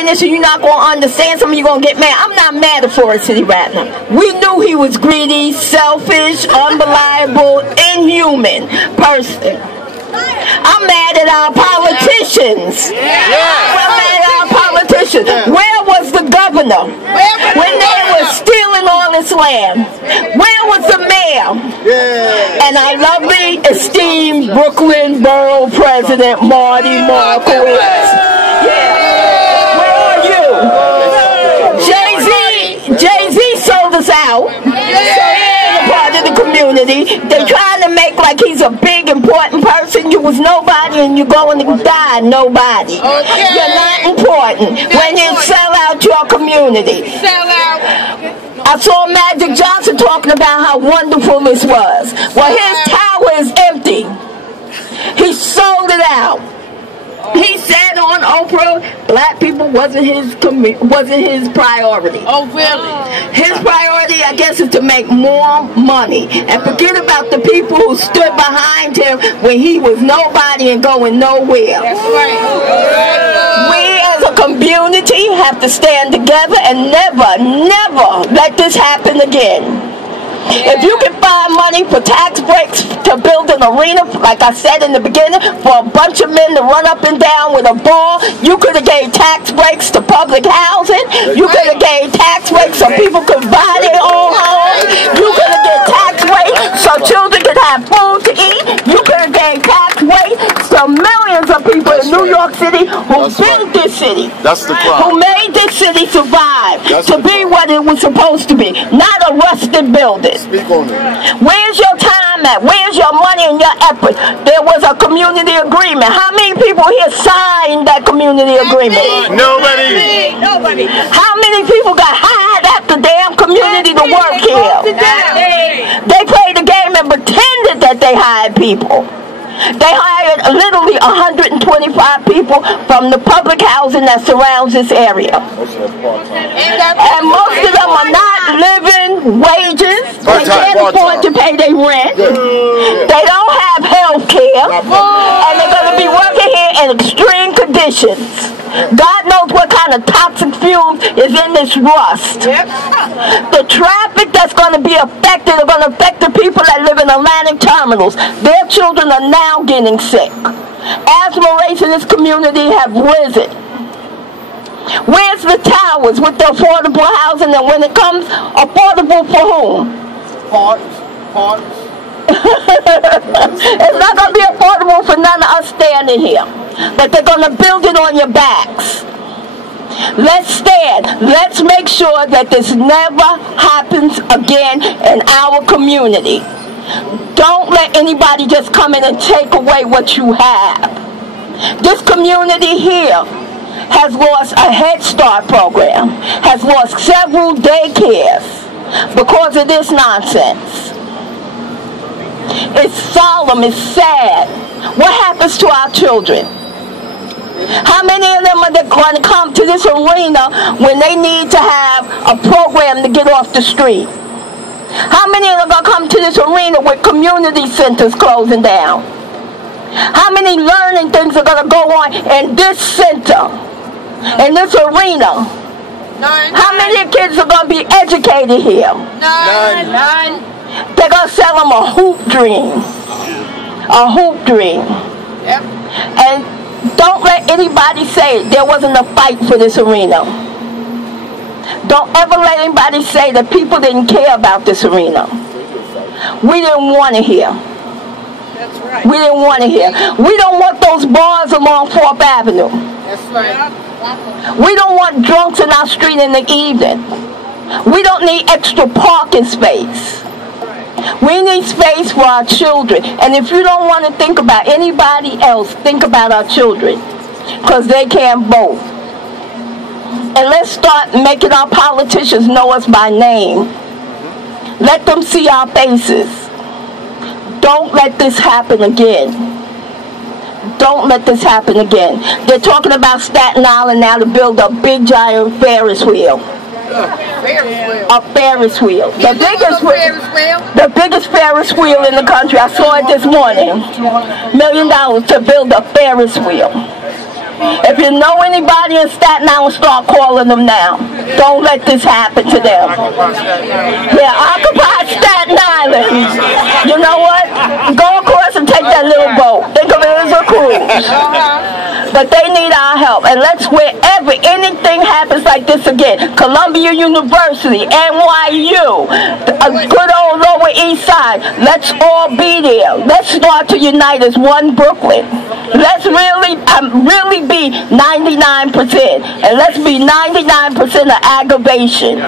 saying this and you're not going to understand something, you're going to get mad. I'm not mad at Forest City Ratner. We knew he was greedy, selfish, unreliable, inhuman person. I'm mad at our politicians. I'm mad at our politicians. Where was the governor when they were stealing all this land? Where was the mayor? And our lovely, esteemed Brooklyn Borough President Marty Markowitz. Where are you? Jay-Z sold us out. Part of the community. They're trying to make like he's a big important person. You was nobody and you're going to die nobody. You're not important when you sell out your community. I saw Magic Johnson talking about how wonderful this was. Well, his tower is empty. He sold it out. He said on Oprah, black people wasn't his priority. Oh, really? His priority, I guess, is to make more money and forget about the people who stood behind him when he was nobody and going nowhere. That's right. We as a community have to stand together and never, never let this happen again. If you can find money for tax breaks to build an arena, like I said in the beginning, for a bunch of men to run up and down with a ball, you could have gave tax breaks to public housing. You could have gave tax breaks so people could buy their own homes. You could have given tax breaks so children could have food to eat. You could have gave tax breaks to millions of people in New York City who built this city. That's the problem. Who made this city survive to be what it was supposed to be, not a rusted building. Speak on it. Where's your time at? Where's your money and your effort? There was a community agreement. How many people here signed that community agreement? Nobody. How many people got hired at the damn community to work here? They played the game and pretended that they hired people. They hired literally 125 people from the public housing that surrounds this area. And most of them are not living wages. They can't afford to pay their rent. They don't have health care. And they're going to be working here in extreme conditions. God knows what kind of toxic fumes is in this rust. The traffic that's going to be affected are going to affect the people that live in Atlantic terminals. Their children are now getting sick. Asthma rates in this community have risen. Where's the towers with the affordable housing, and when it comes, affordable for whom? It's not going to be affordable for none of us standing here. But they're going to build it on your backs. Let's stand. Let's make sure that this never happens again in our community. Don't let anybody just come in and take away what you have. This community here has lost a Head Start program, has lost several daycares because of this nonsense. It's solemn, it's sad. What happens to our children? How many of them are going to come to this arena when they need to have a program to get off the street? How many are going to come to this arena with community centers closing down? How many learning things are going to go on in this center, in this arena? None. How many kids are going to be educated here? None. They're going to sell them a hoop dream. A hoop dream. Yep. And don't let anybody say there wasn't a fight for this arena. Don't ever let anybody say that people didn't care about this arena. We didn't want to hear. That's right. We didn't want to hear. We don't want those bars along 4th Avenue. That's right. We don't want drunks in our street in the evening. We don't need extra parking space. We need space for our children. And if you don't want to think about anybody else, think about our children. Because they can't vote. And let's start making our politicians know us by name. Let them see our faces. Don't let this happen again. Don't let this happen again. They're talking about Staten Island now to build a big giant Ferris wheel. A Ferris wheel. The biggest Ferris wheel in the country. I saw it this morning. $1 million to build a Ferris wheel. If you know anybody in Staten Island, start calling them now. Don't let this happen to them. Yeah, occupy Staten Island. You know what? Go across and take that little boat. Think of it as a cruise. But they need our help. And let's, wherever anything happens like this again, Columbia University, NYU, a good old Lower East Side, let's all be there. Let's start to unite as one Brooklyn. Let's really be 99%. And let's be 99% of aggravation.